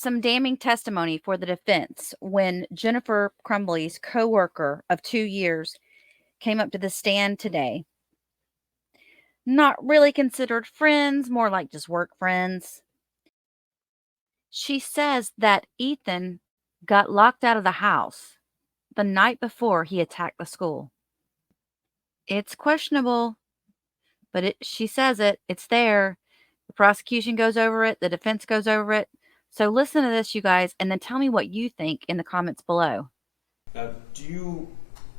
some damning testimony for the defense when Jennifer Crumbley's coworker of 2 years came up to the stand today. Not really considered friends, more like just work friends. She says that Ethan got locked out of the house the night before he attacked the school. It's questionable, but she says it's there. The prosecution goes over it. The defense goes over it. So listen to this, you guys, and then tell me what you think in the comments below. Now, do you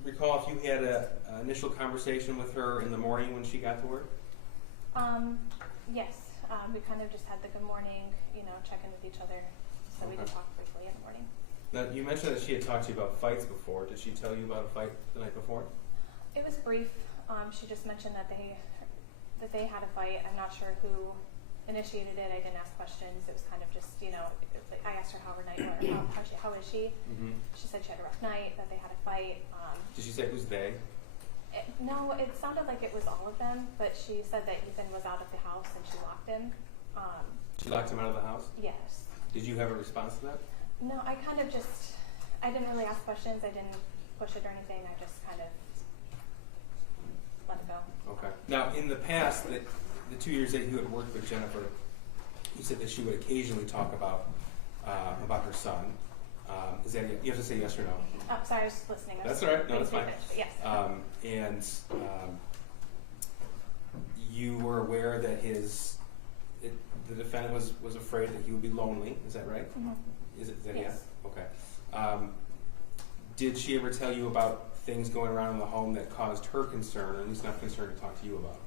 recall if you had an initial conversation with her in the morning when she got to work? Yes. We kind of just had the good morning, check in with each other. So we did talk briefly in the morning. Now, you mentioned that she had talked to you about fights before. Did she tell you about a fight the night before? It was brief. She just mentioned that they had a fight. I'm not sure who initiated it. I didn't ask questions. It was kind of just, I asked her how her night was. How is she? Mm-hmm. She said she had a rough night, that they had a fight. Did she say who's they? No, it sounded like it was all of them, but she said that Ethan was out of the house and she locked him. She locked him out of the house? Yes. Did you have a response to that? No, I didn't really ask questions. I didn't push it or anything. I just kind of let it go. Okay. Now, in the past, the 2 years that you had worked with Jennifer, you said that she would occasionally talk about her son. Is that, you have to say yes or no? Oh, sorry, I was listening. That's all right. No, that's fine. Yes. And you were aware that the defendant was afraid that he would be lonely. Is that right? Mm-hmm. Is that yes? Okay. Did she ever tell you about things going around in the home that caused her concern, or at least enough concern to talk to you about?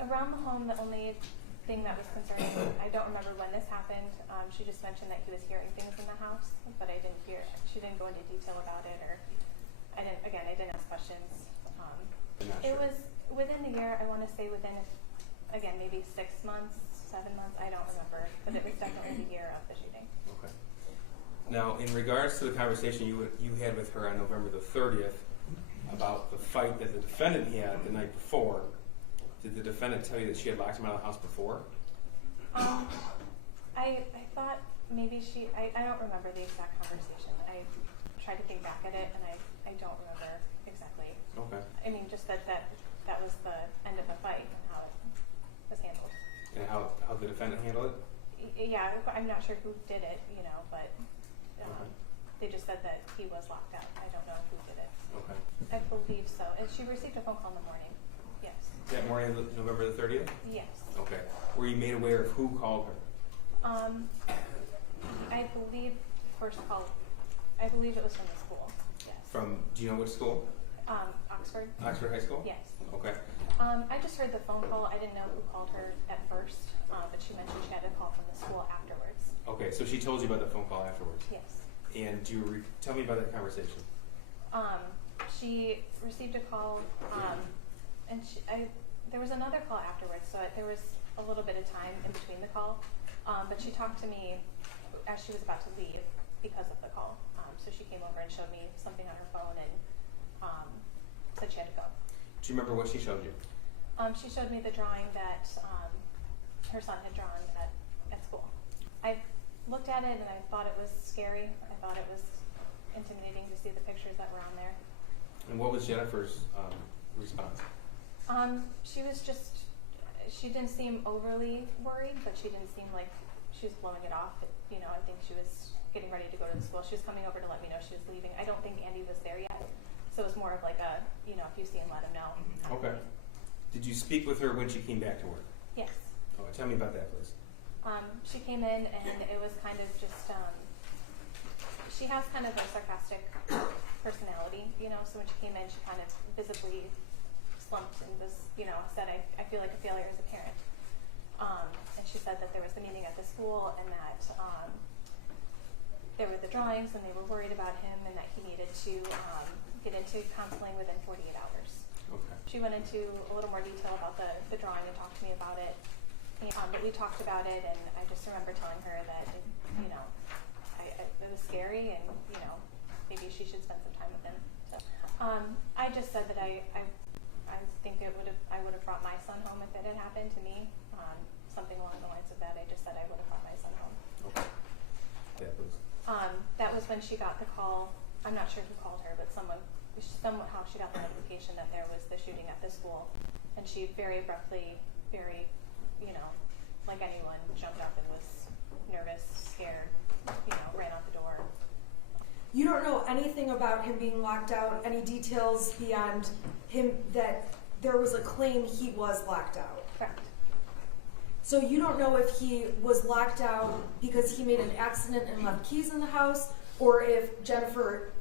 Around the home, the only thing that was concerning, I don't remember when this happened. She just mentioned that he was hearing things in the house, but she didn't go into detail about it, or I didn't ask questions. It was within the year, I want to say within, again, maybe 6 months, 7 months, I don't remember, but it was definitely the year of the shooting. Okay. Now, in regards to the conversation you had with her on November the 30th about the fight that the defendant had the night before, did the defendant tell you that she had locked him out of the house before? I thought maybe I don't remember the exact conversation. I tried to think back at it, and I don't remember exactly. Okay. I mean, just that was the end of the fight and how it was handled. And how the defendant handled it? Yeah, I'm not sure who did it, but Okay. they just said that he was locked out. I don't know who did it. Okay. I believe so. And she received a phone call in the morning. Yes. That morning of November the 30th? Yes. Okay. Were you made aware of who called her? I believe first call, I believe it was from the school. Yes. Do you know which school? Oxford. Oxford High School? Yes. Okay. I just heard the phone call. I didn't know who called her at first, but she mentioned she had a call from the school afterwards. Okay, so she told you about the phone call afterwards? Yes. And tell me about that conversation. She received a call, and there was another call afterwards, so there was a little bit of time in between the call, but she talked to me as she was about to leave because of the call. So she came over and showed me something on her phone and said she had to go. Do you remember what she showed you? She showed me the drawing that her son had drawn at school. I looked at it and I thought it was scary. I thought it was intimidating to see the pictures that were on there. And what was Jennifer's response? She didn't seem overly worried, but she didn't seem like she was blowing it off. I think she was getting ready to go to the school. She was coming over to let me know she was leaving. I don't think Andy was there yet. So it was more of like if you see him, let him know. Okay. Did you speak with her when she came back to work? Yes. Okay, tell me about that, please. She came in and it was kind of just, she has kind of a sarcastic personality, so when she came in, she kind of visibly slumped and was, said, I feel like a failure as a parent. And she said that there was the meeting at the school and that there were the drawings and they were worried about him and that he needed to get into counseling within 48 hours. Okay. She went into a little more detail about the drawing and talked to me about it. But we talked about it, and I just remember telling her that it was scary, and maybe she should spend some time with him. So I just said that I think I would have brought my son home if it had happened to me. Something along the lines of that. I just said I would have brought my son home. That was when she got the call. I'm not sure who called her, but somehow she got the notification that there was the shooting at the school, and she very abruptly, very, like anyone, jumped up and was nervous, scared, ran out the door. You don't know anything about him being locked out, any details beyond him that there was a claim he was locked out? Correct. So you don't know if he was locked out because he made an accident and left keys in the house, or if Jennifer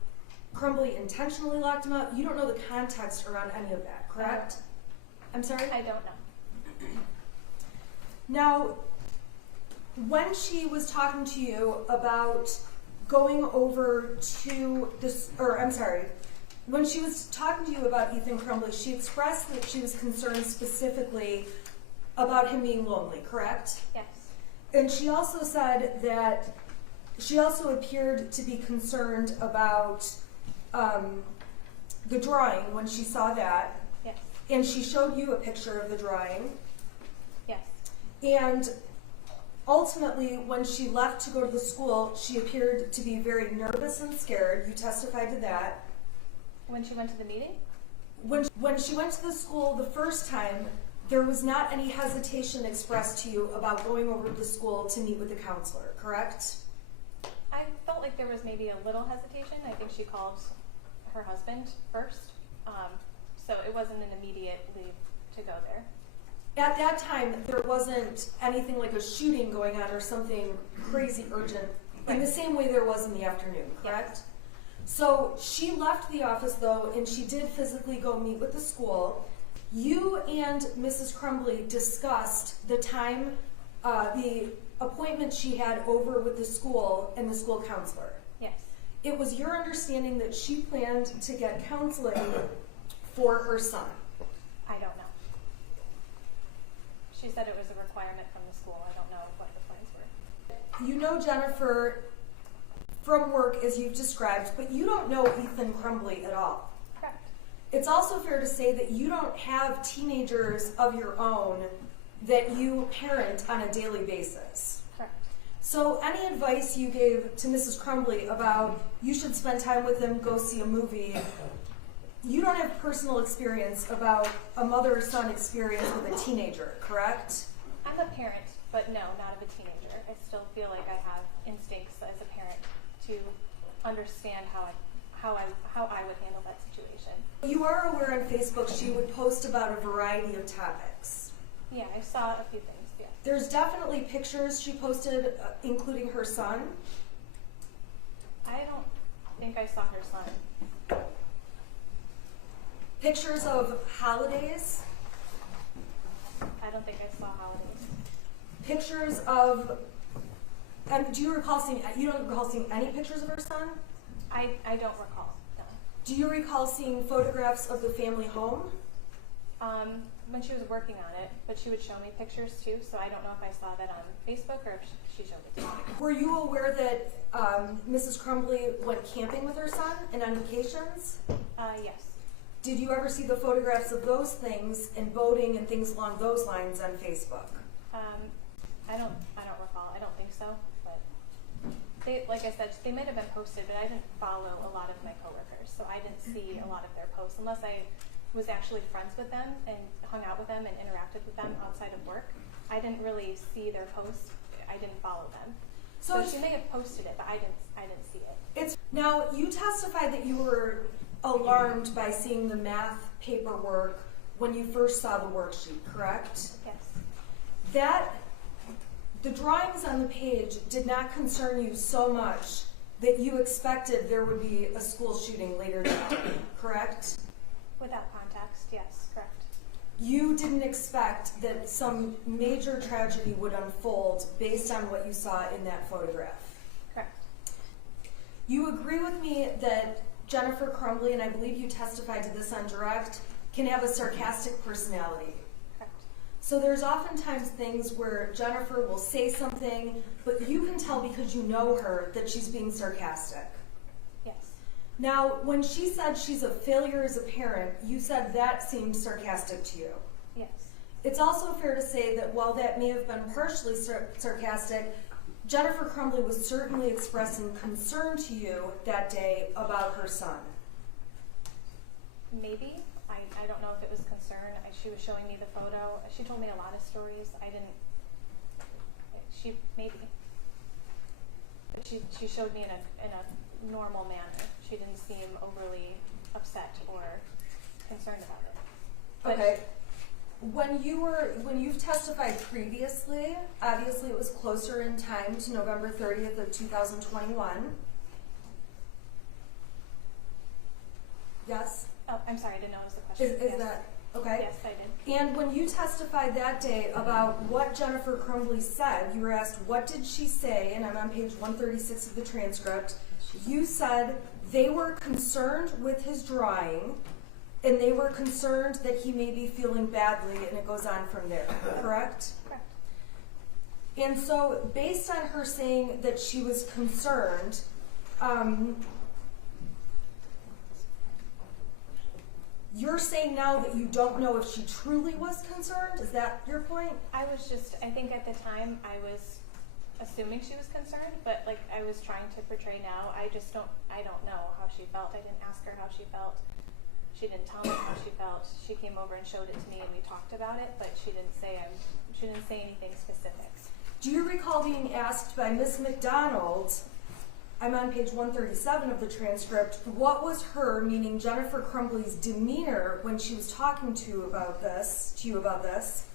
Crumbley intentionally locked him out? You don't know the context around any of that, correct? I'm sorry? I don't know. Now, when she was talking to you about going over to this, when she was talking to you about Ethan Crumbley, she expressed that she was concerned specifically about him being lonely, correct? Yes. And she also said that she also appeared to be concerned about the drawing when she saw that. Yes. And she showed you a picture of the drawing. Yes. And ultimately, when she left to go to the school, she appeared to be very nervous and scared. You testified to that. When she went to the meeting? When she went to the school the first time, there was not any hesitation expressed to you about going over to the school to meet with the counselor, correct? I felt like there was maybe a little hesitation. I think she called her husband first. So it wasn't an immediate leave to go there. At that time, there wasn't anything like a shooting going on or something crazy urgent in the same way there was in the afternoon, correct? Yes. So she left the office though, and she did physically go meet with the school. You and Mrs. Crumbley discussed the time, the appointment she had over with the school and the school counselor. Yes. It was your understanding that she planned to get counseling for her son. I don't know. She said it was a requirement from the school. I don't know what the plans were. You know Jennifer from work as you've described, but you don't know Ethan Crumbley at all. Correct. It's also fair to say that you don't have teenagers of your own that you parent on a daily basis. Correct. So any advice you gave to Mrs. Crumbley about you should spend time with them, go see a movie, you don't have personal experience about a mother-son experience with a teenager, correct? I'm a parent, but no, not of a teenager. I still feel like I have instincts as a parent to understand how I would handle that situation. You are aware on Facebook she would post about a variety of topics. Yeah, I saw a few things, yeah. There's definitely pictures she posted, including her son. I don't think I saw her son. Pictures of holidays. I don't think I saw holidays. Pictures of, and do you recall seeing, you don't recall seeing any pictures of her son? I don't recall, no. Do you recall seeing photographs of the family home? When she was working on it, but she would show me pictures too, so I don't know if I saw that on Facebook or if she showed it to me. Were you aware that Mrs. Crumbley went camping with her son and on vacations? Yes. Did you ever see the photographs of those things and boating and things along those lines on Facebook? I don't recall. I don't think so, but they, like I said, they might have been posted, but I didn't follow a lot of my coworkers, so I didn't see a lot of their posts unless I was actually friends with them and hung out with them and interacted with them outside of work. I didn't really see their posts. I didn't follow them. So she may have posted it, but I didn't see it. Now, you testified that you were alarmed by seeing the math paperwork when you first saw the worksheet, correct? Yes. The drawings on the page did not concern you so much that you expected there would be a school shooting later that day, correct? Without context, yes, correct. You didn't expect that some major tragedy would unfold based on what you saw in that photograph. Correct. You agree with me that Jennifer Crumbley, and I believe you testified to this on direct, can have a sarcastic personality. Correct. So there's oftentimes things where Jennifer will say something, but you can tell because you know her that she's being sarcastic. Yes. Now, when she said she's a failure as a parent, you said that seemed sarcastic to you. Yes. It's also fair to say that while that may have been partially sarcastic, Jennifer Crumbley was certainly expressing concern to you that day about her son. Maybe. I don't know if it was concern. She was showing me the photo. She told me a lot of stories. Maybe. But she showed me in a normal manner. She didn't seem overly upset or concerned about it. But Okay. When you've testified previously, obviously it was closer in time to November 30th of 2021. Yes? Oh, I'm sorry, I didn't know it was the question. Is Yes. that okay? Yes, I did. And when you testified that day about what Jennifer Crumbley said, you were asked, what did she say? And I'm on page 136 of the transcript. You said they were concerned with his drawing, and they were concerned that he may be feeling badly, and it goes on from there, correct? Correct. And so, based on her saying that she was concerned, you're saying now that you don't know if she truly was concerned? Is that your point? I think at the time I was assuming she was concerned, but like I was trying to portray now, I don't know how she felt. I didn't ask her how she felt. She didn't tell me how she felt. She came over and showed it to me and we talked about it, but she didn't say anything specifics. Do you recall being asked by Miss McDonald, I'm on page 137 of the transcript, what was her, meaning Jennifer Crumbley's, demeanor when she was talking to you about this?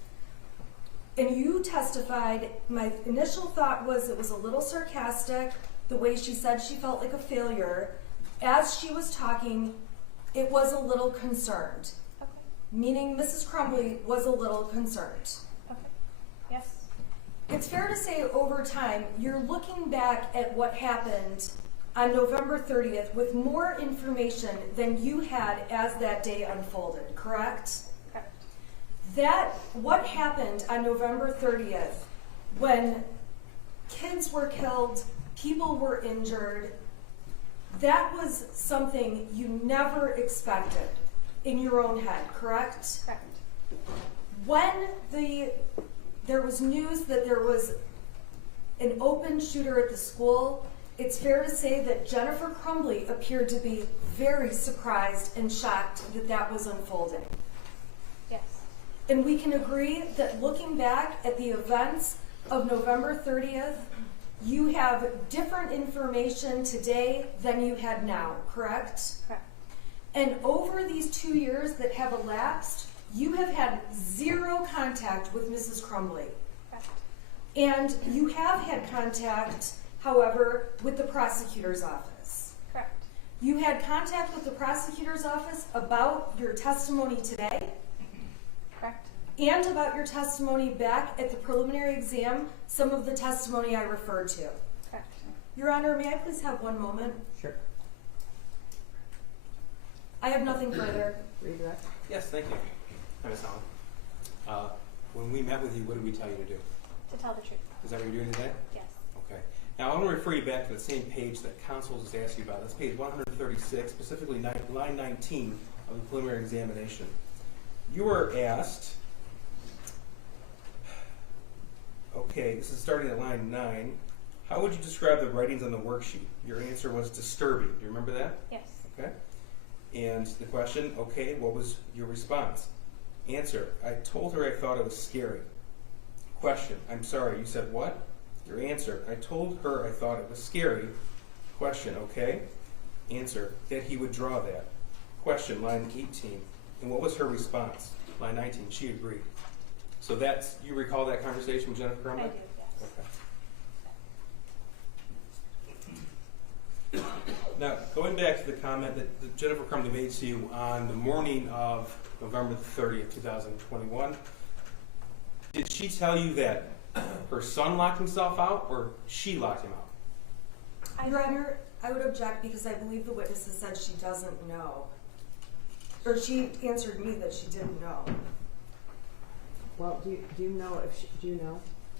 And you testified, my initial thought was it was a little sarcastic, the way she said she felt like a failure. As she was talking, it was a little concerned. Okay. Meaning Mrs. Crumbley was a little concerned. Okay. Yes. It's fair to say over time, you're looking back at what happened on November 30th with more information than you had as that day unfolded, correct? Correct. What happened on November 30th when kids were killed, people were injured, that was something you never expected in your own head, correct? Correct. When there was news that there was an open shooter at the school, it's fair to say that Jennifer Crumbley appeared to be very surprised and shocked that that was unfolding. Yes. And we can agree that looking back at the events of November 30th, you have different information today than you had now, correct? Correct. And over these 2 years that have elapsed, you have had zero contact with Mrs. Crumbley. Correct. And you have had contact, however, with the prosecutor's office. Correct. You had contact with the prosecutor's office about your testimony today Correct. and about your testimony back at the preliminary exam, some of the testimony I referred to. Correct. Your Honor, may I please have one moment? Sure. I have nothing further. Redirect. Yes, thank you. Ms. Allen. When we met with you, what did we tell you to do? To tell the truth. Is that what you're doing today? Yes. Okay. Now, I want to refer you back to the same page that counsel just asked you about. That's page 136, specifically line 19 of the preliminary examination. You were asked, okay, this is starting at line 9, how would you describe the writings on the worksheet? Your answer was disturbing. Do you remember that? Yes. Okay. And the question, okay, what was your response? Answer, I told her I thought it was scary. Question, I'm sorry, you said what? Your answer, I told her I thought it was scary. Question, okay. Answer, that he would draw that. Question, line 18. And what was her response? Line 19, she agreed. So that's, you recall that conversation with Jennifer Crumbley? I do, yes. Okay. Now, going back to the comment that Jennifer Crumbley made to you on the morning of November the 30th, 2021, did she tell you that her son locked himself out or she locked him out? Your Honor, I would object because I believe the witness has said she doesn't know. Or she answered me that she didn't know. Well, do you know do you know?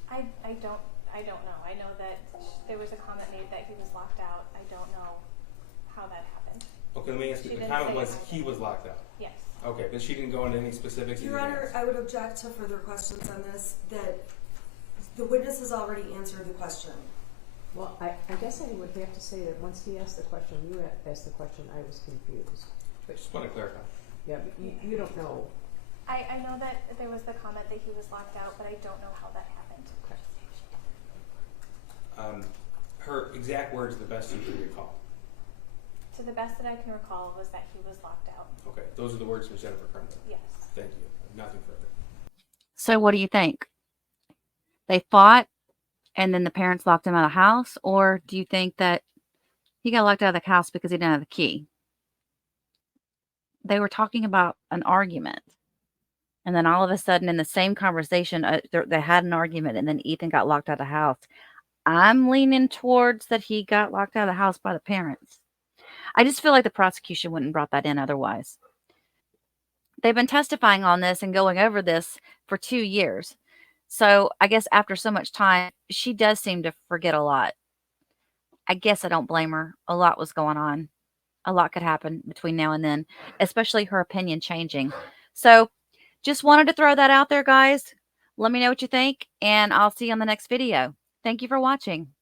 I don't know. I know that there was a comment made that he was locked out. I don't know how that happened. Okay, let me ask you, She the didn't comment say was anything. he was locked out. Yes. Okay, but she didn't go into any specifics? Your Honor, I would object to further questions on this, that the witness has already answered the question. Well, I guess I would have to say that once he asked the question, you asked the question, I was confused. But Just want to clarify. yeah, but you don't know. I know that there was the comment that he was locked out, but I don't know how that happened. Her exact words, the best you can recall. To the best that I can recall was that he was locked out. Okay, those are the words from Jennifer Crumbley. Yes. Thank you. Nothing further. So what do you think? They fought and then the parents locked him out of the house? Or do you think that he got locked out of the house because he didn't have the key? They were talking about an argument. And then all of a sudden in the same conversation, they had an argument and then Ethan got locked out of the house. I'm leaning towards that he got locked out of the house by the parents. I just feel like the prosecution wouldn't have brought that in otherwise. They've been testifying on this and going over this for 2 years. So I guess after so much time, she does seem to forget a lot. I guess I don't blame her. A lot was going on. A lot could happen between now and then, especially her opinion changing. So just wanted to throw that out there, guys. Let me know what you think, and I'll see you on the next video. Thank you for watching.